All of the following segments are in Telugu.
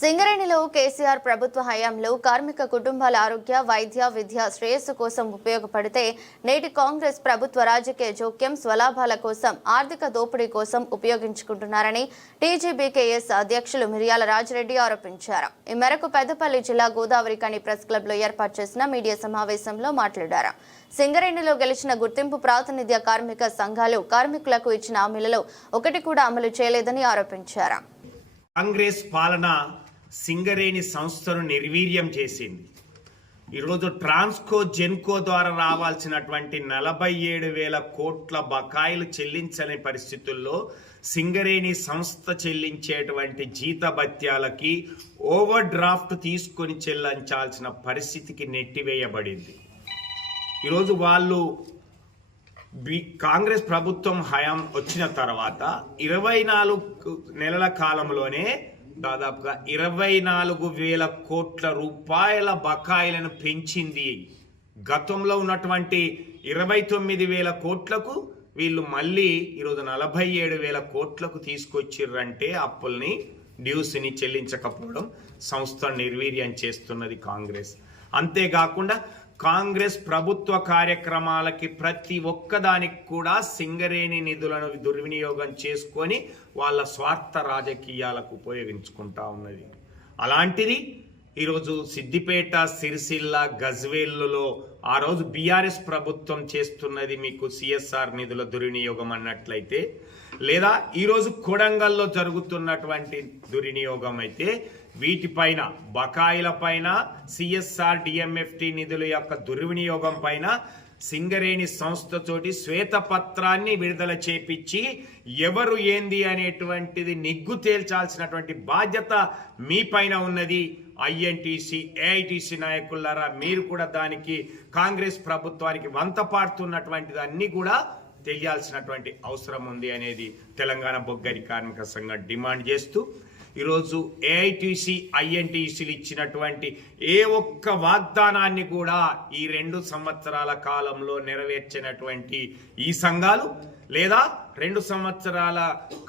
సింగరేణిలో కేసీఆర్ ప్రభుత్వ హయాంలో కార్మిక కుటుంబాల ఆరోగ్య, వైద్య, విద్య శ్రేయస్సు కోసం ఉపయోగపడితే నేటి కాంగ్రెస్ ప్రభుత్వ రాజకీయ జోక్యం, స్వలాభాల కోసం, ఆర్థిక దోపిడీ కోసం ఉపయోగించుకుంటున్నారని టీజీబీకేఎస్ అధ్యక్షులు మిర్యాల రాజిరెడ్డి ఆరోపించారు. ఈ మేరకు పెద్దపల్లి జిల్లా గోదావరిఖని ప్రెస్ క్లబ్లో ఏర్పాటు చేసిన మీడియా సమావేశంలో మాట్లాడారు. సింగరేణిలో గెలిచిన గుర్తింపు ప్రాతినిధ్య కార్మిక సంఘాలు కార్మికులకు ఇచ్చిన హామీలలో ఒకటి కూడా అమలు చేయలేదని ఆరోపించారు. కాంగ్రెస్ పాలన సింగరేణి సంస్థను నిర్వీర్యం చేసింది. ఈరోజు ట్రాన్స్కో, జెన్కో ద్వారా రావాల్సినటువంటి 47,000 కోట్ల బకాయిలు చెల్లించని పరిస్థితుల్లో సింగరేణి సంస్థ చెల్లించేటువంటి జీతభత్యాలకి ఓవర్ డ్రాఫ్ట్ తీసుకొని చెల్లించాల్సిన పరిస్థితికి నెట్టివేయబడింది. ఈరోజు వాళ్ళు కాంగ్రెస్ ప్రభుత్వం హయాం వచ్చిన తర్వాత 24 నెలల కాలంలోనే దాదాపుగా 24,000 కోట్ల రూపాయల బకాయిలను పెంచింది. గతంలో ఉన్నటువంటి 29,000 కోట్లకు వీళ్ళు మళ్ళీ ఈరోజు 47,000 కోట్లకు తీసుకొచ్చిర్రంటే అప్పుల్ని, డ్యూస్ని చెల్లించకపోవడం సంస్థ నిర్వీర్యం చేస్తున్నది కాంగ్రెస్. అంతేకాకుండా కాంగ్రెస్ ప్రభుత్వ కార్యక్రమాలకి ప్రతి ఒక్కదానికి కూడా సింగరేణి నిధులను దుర్వినియోగం చేసుకొని వాళ్ళ స్వార్థ రాజకీయాలకు ఉపయోగించుకుంటా ఉన్నది. అలాంటిది ఈరోజు సిద్దిపేట, సిరిసిల్ల, గజ్వేల్లో ఆ రోజు బీఆర్ఎస్ ప్రభుత్వం చేస్తున్నది మీకు సిఎస్ఆర్ నిధుల దుర్వినియోగం అన్నట్లయితే, లేదా ఈరోజు కొడంగల్లో జరుగుతున్నటువంటి దుర్వినియోగం అయితే, వీటిపైన బకాయిల పైన, సిఎస్ఆర్ డిఎంఎఫ్టి నిధుల యొక్క దుర్వినియోగం పైన సింగరేణి సంస్థతోటి శ్వేతపత్రాన్ని విడుదల చేపించి ఎవరు ఏంది అనేటువంటిది నిగ్గు తేల్చాల్సినటువంటి బాధ్యత మీ పైన ఉన్నది. ఐఎన్టీసీ, ఏఐటీసీ నాయకులారా, మీరు కూడా దానికి కాంగ్రెస్ ప్రభుత్వానికి వంత పాడుతున్నటువంటిది అన్ని కూడా తెలియాల్సినటువంటి అవసరం ఉంది అనేది తెలంగాణ బొగ్గరి కార్మిక సంఘం డిమాండ్ చేస్తూ, ఈరోజు ఏఐటీసీ, ఐఎన్టీసీలు ఇచ్చినటువంటి ఏ ఒక్క వాగ్దానాన్ని కూడా ఈ 2 సంవత్సరాల కాలంలో నెరవేర్చినటువంటి ఈ సంఘాలు, లేదా 2 సంవత్సరాల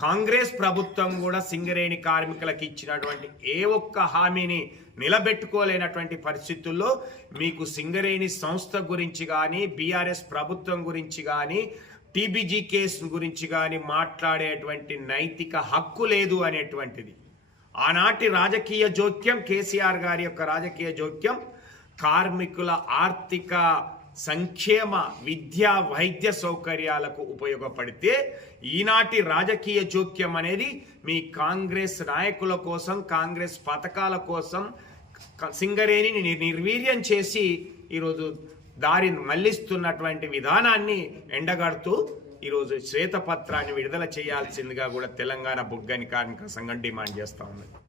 కాంగ్రెస్ ప్రభుత్వం కూడా సింగరేణి కార్మికులకు ఇచ్చినటువంటి ఏ ఒక్క హామీని నిలబెట్టుకోలేనటువంటి పరిస్థితుల్లో మీకు సింగరేణి సంస్థ గురించి కానీ, బీఆర్ఎస్ ప్రభుత్వం గురించి కానీ, టీబీజీ కేసు గురించి కానీ మాట్లాడేటువంటి నైతిక హక్కు లేదు అనేటువంటిది. ఆనాటి రాజకీయ జోక్యం, కేసీఆర్ గారి యొక్క రాజకీయ జోక్యం కార్మికుల ఆర్థిక సంక్షేమ, విద్యా, వైద్య సౌకర్యాలకు ఉపయోగపడితే, ఈనాటి రాజకీయ జోక్యం అనేది మీ కాంగ్రెస్ నాయకుల కోసం, కాంగ్రెస్ పథకాల కోసం సింగరేణిని నిర్వీర్యం చేసి ఈరోజు దారిని మళ్లిస్తున్నటువంటి విధానాన్ని ఎండగడుతూ ఈరోజు శ్వేతపత్రాన్ని విడుదల చేయాల్సిందిగా కూడా తెలంగాణ బొగ్గని కార్మిక సంఘం డిమాండ్ చేస్తా ఉంది.